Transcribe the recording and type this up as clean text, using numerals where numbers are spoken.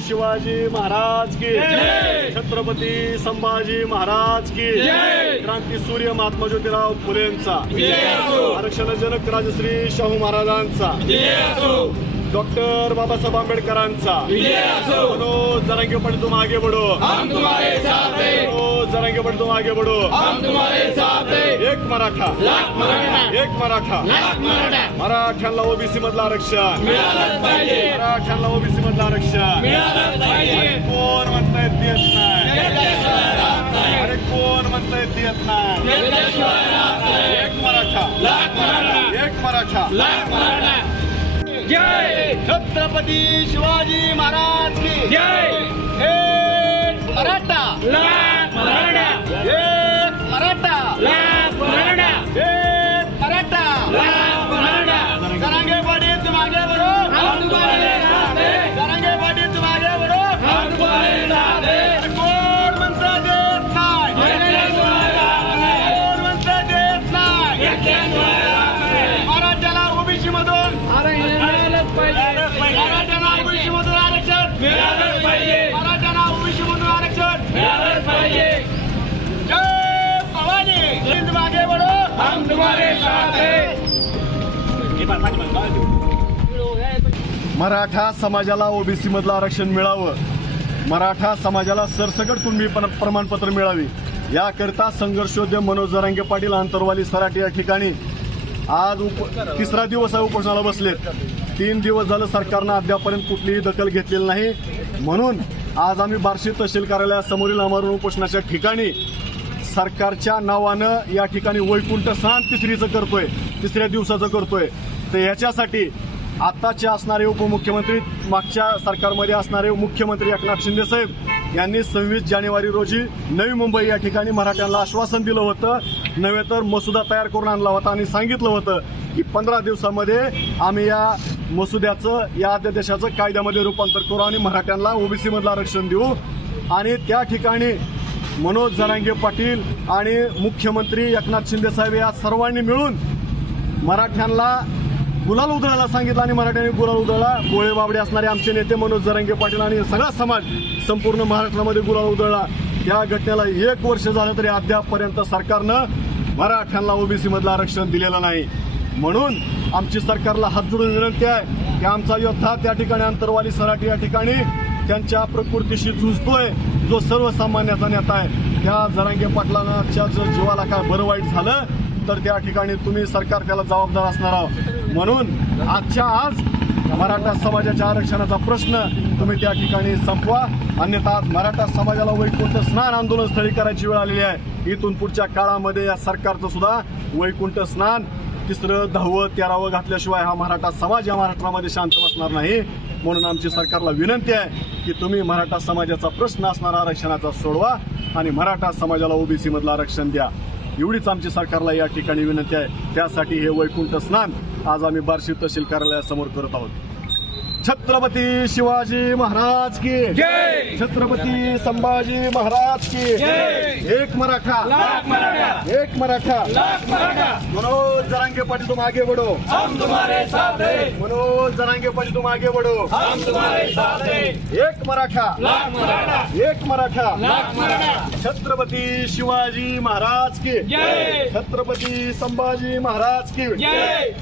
शिवाजी महाराज की जय, छत्रपती संभाजी महाराज की जय, क्रांती सूर्य महात्मा ज्योतिराव फुलेंचा आरक्षण जनक राजश्री शाहू महाराजांचा, डॉक्टर बाबासाहेब आंबेडकरांचा, मनोज जरांगे पाटील तुम आगे बढ़ो, हम तुम्हारे साथ हैं, मनोज जरांगे पाटील तुम आगे बढ़ो, हम तुम्हारे साथ हैं, एक मराठा लाख मराठा, एक मराठा लाख मराठा, मराठ्यांना ओबीसी मधलं आरक्षण मिळालंच पाहिजे, मराठ्यांना ओबीसी मधलं आरक्षण मिळालंच पाहिजे। कोण म्हणताय देत नाही, अरे कोण म्हणताय देत नाही, एक मराठा लाख मराठा, एक मराठा लाख मराठा। जय छत्रपती शिवाजी महाराज की जय, एक मराठा लाख मराठा, एक मराठा लाख मराठा, एक मराठा लाख मराठा। जरांगे पाटील तुम आगे बढ़ो, हम तुम्हारे साथ हैं, जरांगे पाटील तुम आगे बढ़ो, हम तुम्हारे साथ हैं। कोण म्हणता देत नाही, कोण म्हणता देत नाही, मराठ्याला ओबीसी मधून मराठ्यांना ओबीसी मधून आरक्षण मिळालंच पाहिजे, मराठ्यांना ओबीसी मधून आरक्षण मिळालंच पाहिजे। जय भवानी, तुम आगे बढ़ो, हम तुम्हारे साथ हैं। मराठा समाजाला ओबीसी मधलं आरक्षण मिळावं, मराठा समाजाला सरसकट कुणबी प्रमाणपत्र मिळावी याकरिता संघर्षोद्यम मनोज जरांगे पाटील आंतरवाली सराटी या ठिकाणी आज तिसरा दिवस उपोषणाला बसलेत। 3 दिवस झालं सरकारनं अद्यापर्यंत कुठलीही दखल घेतलेली नाही, म्हणून आज आम्ही बार्शी तहसील कार्यालयासमोरील आमरण उपोषणाच्या ठिकाणी सरकारच्या नावानं या ठिकाणी वैकुंठ स्नान तिसऱ्या दिवसाचं करतोय। तर याच्यासाठी आताचे असणारे उपमुख्यमंत्री, मागच्या सरकारमध्ये असणारे मुख्यमंत्री एकनाथ शिंदे साहेब यांनी 26 जानेवारी रोजी नवी मुंबई या ठिकाणी मराठ्यांना आश्वासन दिलं होतं, नव्हे तर मसुदा तयार करून आणला होता आणि सांगितलं होतं की 15 दिवसामध्ये आम्ही या मसुद्याचं, या अध्यादेशाचं कायद्यामध्ये रूपांतर करू आणि मराठ्यांना ओबीसी मधलं आरक्षण देऊ। आणि त्या ठिकाणी मनोज जरांगे पाटील आणि मुख्यमंत्री एकनाथ शिंदे साहेब या सर्वांनी मिळून मराठ्यांना गुलाल उधळायला सांगितलं आणि मराठ्यांनी गुलाल उधळला। गोळे बाबडे असणारे आमचे नेते मनोज जरांगे पाटील आणि सगळा समाज संपूर्ण महाराष्ट्रामध्ये गुलाल उधळला। या घटनेला 1 वर्ष झालं तरी अद्यापपर्यंत सरकारनं मराठ्यांना ओबीसी मधलं आरक्षण दिलेलं नाही। म्हणून आमची सरकारला हात जोडून विनंती आहे की आमचा योद्धा त्या ठिकाणी अंतरवाली सराटी या ठिकाणी त्यांच्या प्रकृतीशी झुंजतोय, जो सर्वसामान्याचा नेता आहे, त्या जरांगे पाटलांच्या जर जीवाला काय बरं वाईट झालं तर त्या ठिकाणी तुम्ही सरकार त्याला जबाबदार असणार आहोत। म्हणून आजच्या आज मराठा समाजाच्या आरक्षणाचा प्रश्न तुम्ही त्या ठिकाणी संपवा, अन्यथा मराठा समाजाला वैकुंठ स्नान आंदोलन स्थळी करायची वेळ आलेली आहे। इथून पुढच्या काळामध्ये या सरकारचं सुद्धा वैकुंठ स्नान 3रं 10वं 13वं घातल्याशिवाय हा मराठा समाज या महाराष्ट्रामध्ये शांत बसणार नाही। म्हणून आमची सरकारला विनंती आहे की तुम्ही मराठा समाजाचा प्रश्न असणारा आरक्षणाचा सोडवा आणि मराठा समाजाला ओबीसी मधलं आरक्षण द्या, एवढीच आमची सरकारला या ठिकाणी विनंती आहे। त्यासाठी हे वैकुंठ स्नान आज आम्ही बार्शी तहसील कार्यालयासमोर करत आहोत। छत्रपती शिवाजी महाराज की जय, छत्रपती संभाजी महाराज की जय, एक मराठा लाख मराठा, एक मराठा लाख मराठा। मनोज जरांगे पाटील तुम आगे बढ़ो, हम तुम्हारे साथ हैं, मनोज जरांगे पाटील तुम आगे बढ़ो, हम तुम्हारे साथ हैं, एक मराठा लाख मराठा, एक मराठा लाख मराठा। छत्रपती शिवाजी महाराज की जय, छत्रपती संभाजी महाराज की जय।